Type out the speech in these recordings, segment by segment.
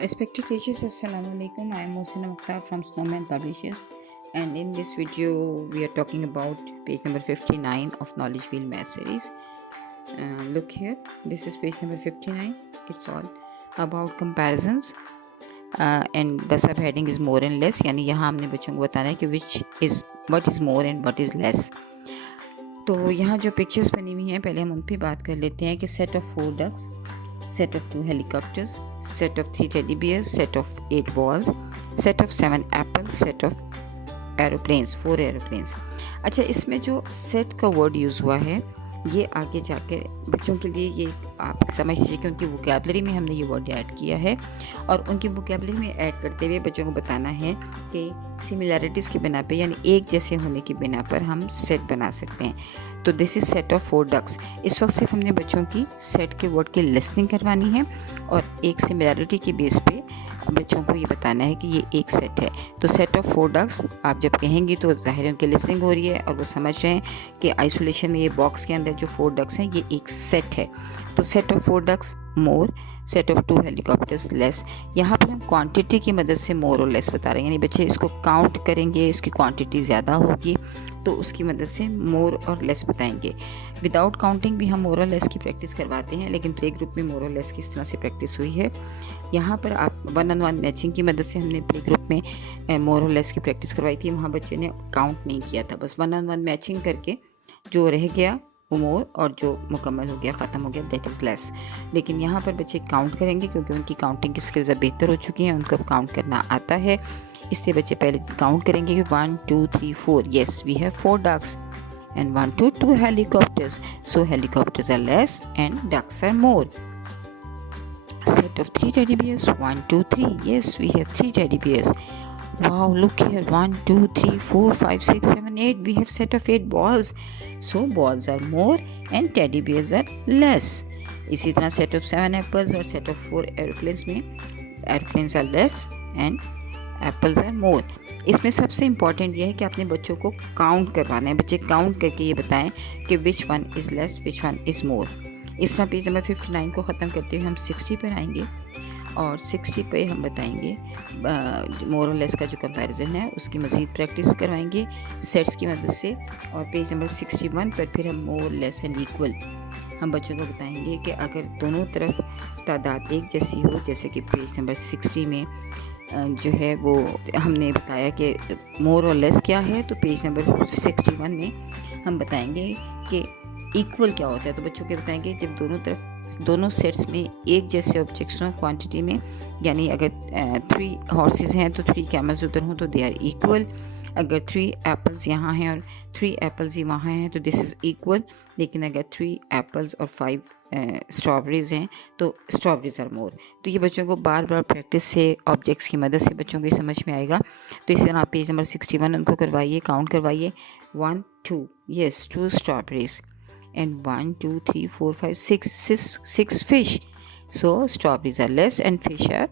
Respected teachers, Assalamu alaikum. I am Mohsina Mukhtar from Snowman Publishers, and in this video we are talking about page number 59 of Knowledge Wheel Math series. Look here, this is page number 59. It's all about comparisons and the subheading is more and less. यानी यहाँ हमने बच्चों को बताना है कि what is more and what is less. तो यहाँ जो पिक्चर्स बनी हुई हैं पहले हम उन पर बात कर लेते हैं कि set of 4 ducks, set of 2 helicopters, set of 3 teddy bears, set of 8 balls, set of 7 apples, set of aeroplanes, 4 aeroplanes. अच्छा, इसमें जो set का वर्ड यूज़ हुआ है ये आगे जाकर बच्चों के लिए ये आप समझ लीजिए कि उनकी वोकेबलरी में हमने ये वर्ड ऐड किया है और उनकी वोकेबलरी में ऐड करते हुए बच्चों को बताना है कि सिमिलैरिटीज़ की बिना पे यानी एक जैसे होने की बिना पर हम सेट बना सकते हैं. तो this is set of 4 ducks. इस वक्त सिर्फ हमने बच्चों की सेट के वर्ड की लिस्टिंग करवानी है और एक सिमिलैरिटी के बेस पे बच्चों को ये बताना है कि ये एक सेट है. तो सेट ऑफ 4 डक्स आप जब कहेंगी तो ज़ाहिर है उनकी लिस्टिंग हो रही है और वो समझ रहे हैं कि आइसोलेशन में ये बॉक्स के अंदर जो 4 डक्स हैं ये एक सेट है. तो set of 4 ducks more, set of 2 helicopters less. यहाँ पर हम क्वांटिटी की मदद से मोर और लेस बता रहे हैं, यानी बच्चे इसको काउंट करेंगे, इसकी क्वांटिटी ज़्यादा होगी तो उसकी मदद से मोर और लेस बताएंगे. विदाउट काउंटिंग भी हम मोर और लेस की प्रैक्टिस करवाते हैं, लेकिन प्ले ग्रुप में मोर और लेस की इस तरह से प्रैक्टिस हुई है. यहाँ पर आप 1-on-1 मैचिंग की मदद से हमने प्ले ग्रुप में मोर और लेस की प्रैक्टिस करवाई थी. वहाँ बच्चे ने काउंट नहीं किया था, बस 1-on-1 मैचिंग करके जो रह गया वो मोर और जो मुकम्मल हो गया, ख़त्म हो गया, दैट इज़ लेस. लेकिन यहाँ पर बच्चे काउंट करेंगे क्योंकि उनकी काउंटिंग की स्किल्स अब बेहतर हो चुकी हैं, उनको अब काउंट करना आता है. इसलिए बच्चे पहले काउंट करेंगे कि 1 2 3 4. Yes, we have 4 ducks and 1 2 helicopters. So helicopters are less and ducks are more. Set of 3 teddy bears. 1 2 3. Yes, we have 3 teddy bears. Wow, look here. 1 2 3 4 5 6 7 8. We have set of 8 balls. So balls are more and teddy bears are less. इसी तरह set of 7 apples और set of 4 airplanes में airplanes are less and apples are more. इसमें सबसे important ये है कि आपने बच्चों को काउंट करवाना है. बच्चे काउंट करके ये बताएं कि which one is less, which one is more. इस तरह पेज नंबर 59 को ख़त्म करते हुए हम 60 पर आएंगे और 60 पे हम बताएंगे मोर और लेस का जो कंपैरिजन है उसकी मज़ीद प्रैक्टिस करवाएंगे सेट्स की मदद से. और पेज नंबर 61 पर फिर हम मोर लेस एंड इक्वल हम बच्चों को बताएंगे कि अगर दोनों तरफ तादाद एक जैसी हो, जैसे कि पेज नंबर 60 में जो है वो हमने बताया कि मोर और लेस क्या है, तो पेज नंबर 61 में हम बताएंगे कि इक्वल क्या होता है. तो बच्चों के बताएंगे जब दोनों सेट्स में एक जैसे ऑब्जेक्ट्स हों क्वांटिटी में, यानी अगर 3 हॉर्सेस हैं तो 3 कैमल्स उधर हों तो दे आर इक्वल. अगर 3 एप्पल्स यहाँ हैं और 3 एप्पल्स ही वहाँ हैं तो दिस इज़ इक्वल. लेकिन अगर 3 एप्पल्स और 5 स्ट्रॉबेरीज़ हैं तो स्ट्रॉबेरीज़ आर मोर. तो ये बच्चों को बार बार प्रैक्टिस से ऑब्जेक्ट्स की मदद से बच्चों को समझ में आएगा. तो इसी तरह पेज नंबर 61 उनको करवाइए, काउंट करवाइए. 1 2, yes 2 strawberries and 1 2 3 4 5 6 fish. So strawberries are less and fish are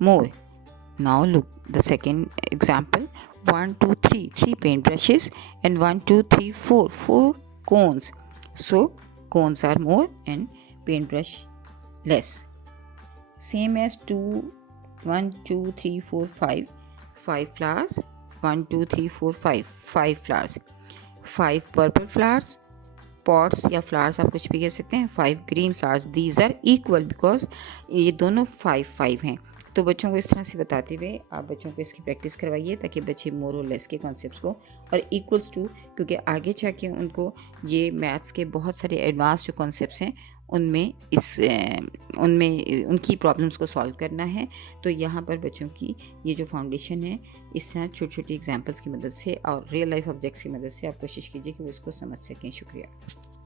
more. Now look the second example. 1 2 3 paintbrushes and 1 2 3 4 cones. So cones are more and paintbrush less. Same as 1 2 3 4 5 flowers. 1 2 3 4 5 flowers. 5 purple flowers, pots या flowers आप कुछ भी कह सकते हैं. 5 green flowers. These are equal because ये दोनों 5 हैं. तो बच्चों को इस तरह से बताते हुए आप बच्चों को इसकी प्रैक्टिस करवाइए ताकि बच्चे मोर और लेस के कॉन्सेप्ट्स को और इक्वल्स टू, क्योंकि आगे जाके उनको ये मैथ्स के बहुत सारे एडवांस जो कॉन्सेप्ट्स हैं उनमें उनकी प्रॉब्लम्स को सॉल्व करना है. तो यहाँ पर बच्चों की ये जो फाउंडेशन है इस तरह छोटी छोटी एग्जांपल्स की मदद से और रियल लाइफ ऑब्जेक्ट्स की मदद से आप कोशिश कीजिए कि वो इसको समझ सकें. शुक्रिया.